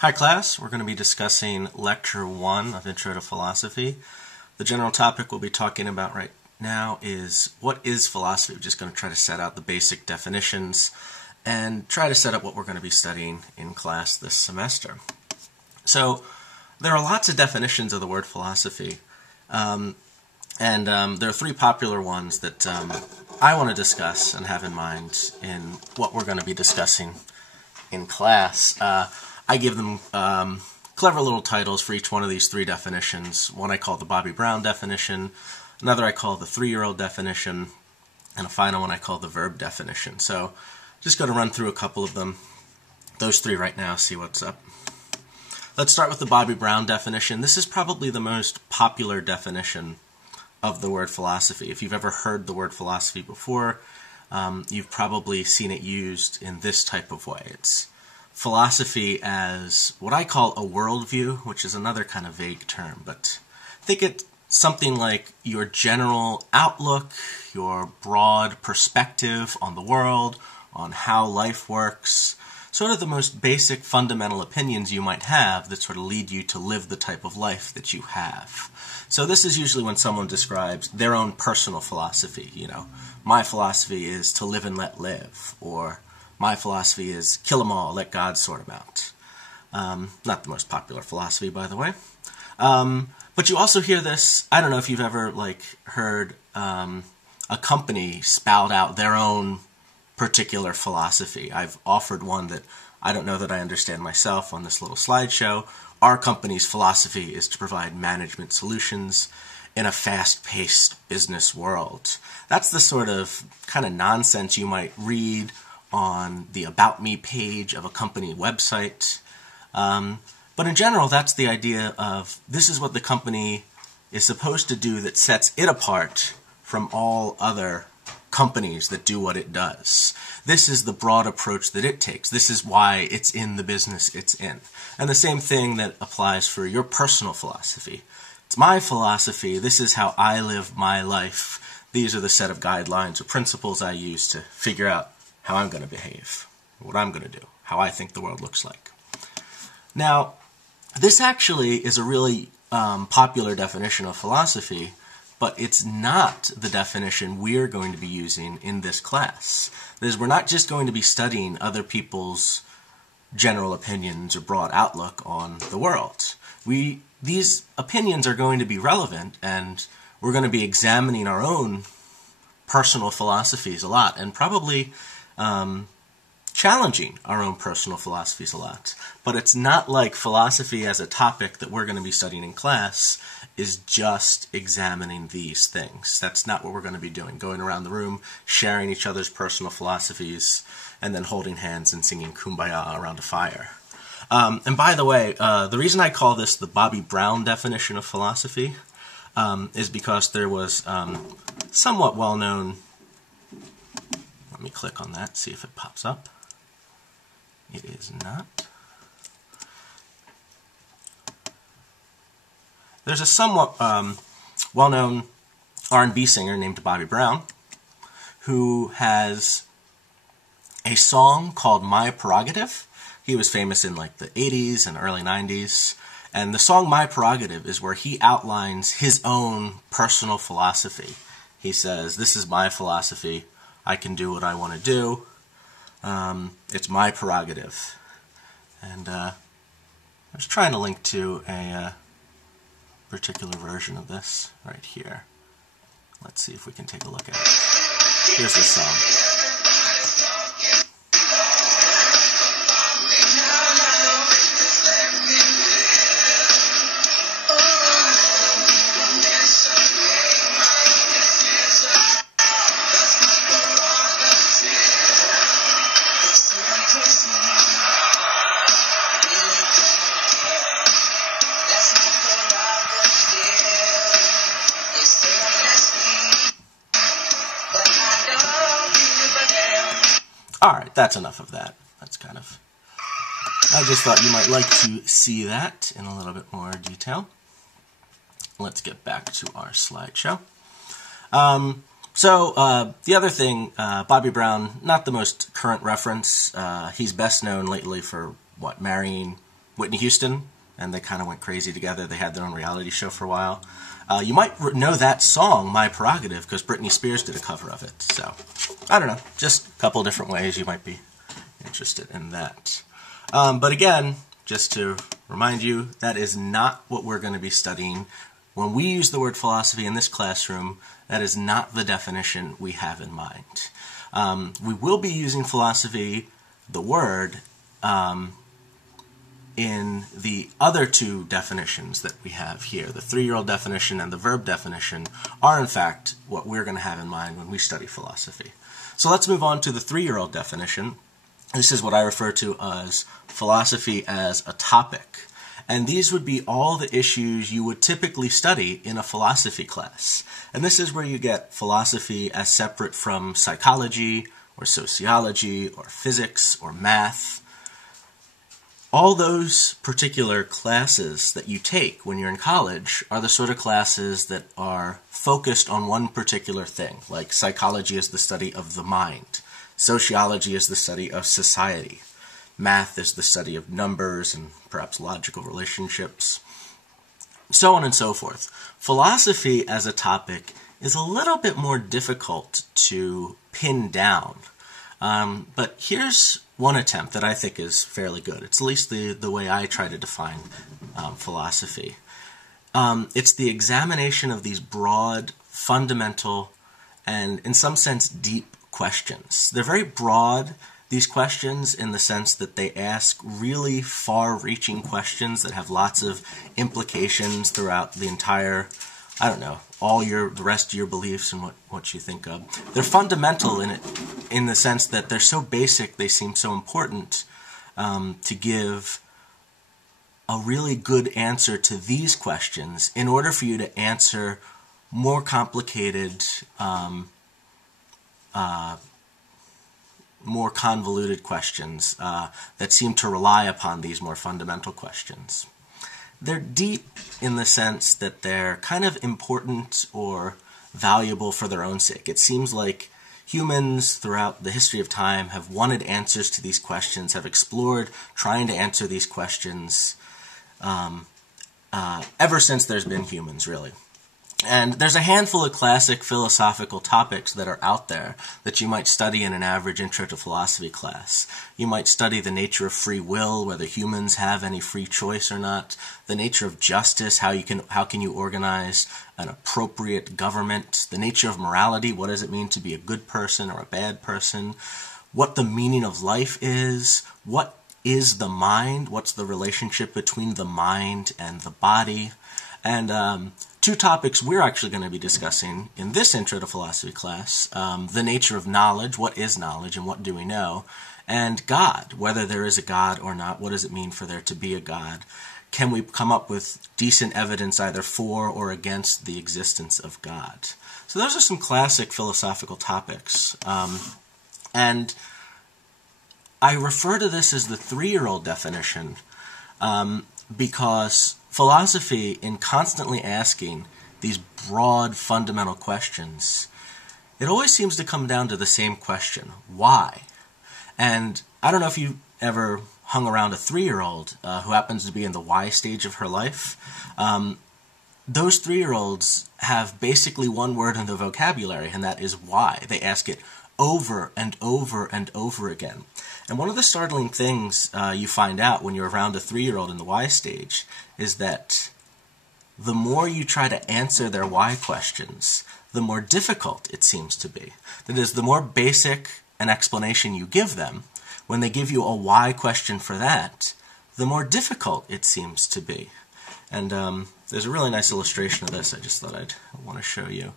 Hi class, we're going to be discussing Lecture 1 of Intro to Philosophy. The general topic we'll be talking about right now is what is philosophy? We're just going to try to set out the basic definitions and try to set up what we're going to be studying in class this semester. So there are lots of definitions of the word philosophy, and there are three popular ones that I want to discuss and have in mind in what we're going to be discussing in class. I give them clever little titles for each one of these three definitions. One I call the Bobby Brown definition, another I call the three-year-old definition, and a final one I call the verb definition. So just going to run through a couple of them, those three right now, see what's up. Let's start with the Bobby Brown definition. This is probably the most popular definition of the word philosophy. If you've ever heard the word philosophy before, you've probably seen it used in this type of way. It's philosophy as what I call a worldview, which is another kind of vague term, but think it's something like your general outlook, your broad perspective on the world, on how life works, sort of the most basic fundamental opinions you might have that sort of lead you to live the type of life that you have. So this is usually when someone describes their own personal philosophy. You know, my philosophy is to live and let live, or my philosophy is kill 'em all, let God sort 'em out. Not the most popular philosophy, by the way. But you also hear this, I don't know if you've ever heard a company spout out their own particular philosophy. I've offered one that I don't know that I understand myself on this little slideshow. Our company's philosophy is to provide management solutions in a fast-paced business world. That's the sort of kind of nonsense you might read on the About Me page of a company website. But in general, that's the idea of this is what the company is supposed to do that sets it apart from all other companies that do what it does. This is the broad approach that it takes. This is why it's in the business it's in. And the same thing that applies for your personal philosophy. It's my philosophy. This is how I live my life. These are the set of guidelines or principles I use to figure out how I'm going to behave, what I'm going to do, how I think the world looks like. Now, this actually is a really popular definition of philosophy, but it's not the definition we're going to be using in this class. That is, we're not just going to be studying other people's general opinions or broad outlook on the world. These opinions are going to be relevant, and we're going to be examining our own personal philosophies a lot, and probably challenging our own personal philosophies a lot. But it's not like philosophy as a topic that we're going to be studying in class is just examining these things. That's not what we're going to be doing, going around the room, sharing each other's personal philosophies, and then holding hands and singing Kumbaya around a fire. And by the way, the reason I call this the Bobby Brown definition of philosophy is because there was somewhat well-known. Let me click on that, see if it pops up. It is not. There's a somewhat well-known R&B singer named Bobby Brown who has a song called My Prerogative. He was famous in like the 80s and early 90s. And the song My Prerogative is where he outlines his own personal philosophy. He says, this is my philosophy. I can do what I want to do. It's my prerogative. And I was trying to link to a particular version of this right here. Let's see if we can take a look at it. Here's the song. Alright, that's enough of that. That's kind of... I just thought you might like to see that in a little bit more detail. Let's get back to our slideshow. The other thing, Bobby Brown, not the most current reference. He's best known lately for, marrying Whitney Houston, and they kind of went crazy together. They had their own reality show for a while. You might know that song, My Prerogative, because Britney Spears did a cover of it. So, I don't know, just a couple different ways you might be interested in that. But again, just to remind you, that is not what we're going to be studying. When we use the word philosophy in this classroom, that is not the definition we have in mind. We will be using philosophy, the word, in the other two definitions that we have here. The three-year-old definition and the verb definition are, in fact, what we're going to have in mind when we study philosophy. So let's move on to the three-year-old definition. This is what I refer to as philosophy as a topic. And these would be all the issues you would typically study in a philosophy class. And this is where you get philosophy as separate from psychology, or sociology, or physics, or math. All those particular classes that you take when you're in college are the sort of classes that are focused on one particular thing, like psychology is the study of the mind, sociology is the study of society, math is the study of numbers and perhaps logical relationships, so on and so forth. Philosophy as a topic is a little bit more difficult to pin down. But here's one attempt that I think is fairly good. It's at least the way I try to define philosophy. It's the examination of these broad, fundamental, and in some sense deep questions. They're very broad, these questions, in the sense that they ask really far-reaching questions that have lots of implications throughout the entire, I don't know, the rest of your beliefs and what you think of. They're fundamental in the sense that they're so basic, they seem so important to give a really good answer to these questions in order for you to answer more complicated, more convoluted questions that seem to rely upon these more fundamental questions. They're deep in the sense that they're kind of important or valuable for their own sake. It seems like humans throughout the history of time have wanted answers to these questions, have explored trying to answer these questions ever since there's been humans, really. And there's a handful of classic philosophical topics that are out there that you might study in an average intro to philosophy class. You might study the nature of free will, whether humans have any free choice or not, the nature of justice, how can you organize an appropriate government, the nature of morality, what does it mean to be a good person or a bad person, what the meaning of life is, what is the mind, what's the relationship between the mind and the body, and two topics we're actually going to be discussing in this Intro to Philosophy class, the nature of knowledge, what is knowledge and what do we know, and God, whether there is a God or not, what does it mean for there to be a God, can we come up with decent evidence either for or against the existence of God. So those are some classic philosophical topics, and I refer to this as the three-year-old definition because philosophy, in constantly asking these broad, fundamental questions, it always seems to come down to the same question: why? And I don't know if you ever hung around a 3-year-old who happens to be in the why stage of her life. Those 3-year-olds have basically one word in their vocabulary, and that is why. They ask it over and over and over again. And one of the startling things you find out when you're around a 3-year-old in the why stage is that the more you try to answer their why questions, the more difficult it seems to be. That is, the more basic an explanation you give them, when they give you a why question for that, the more difficult it seems to be. And there's a really nice illustration of this I just thought I'd want to show you.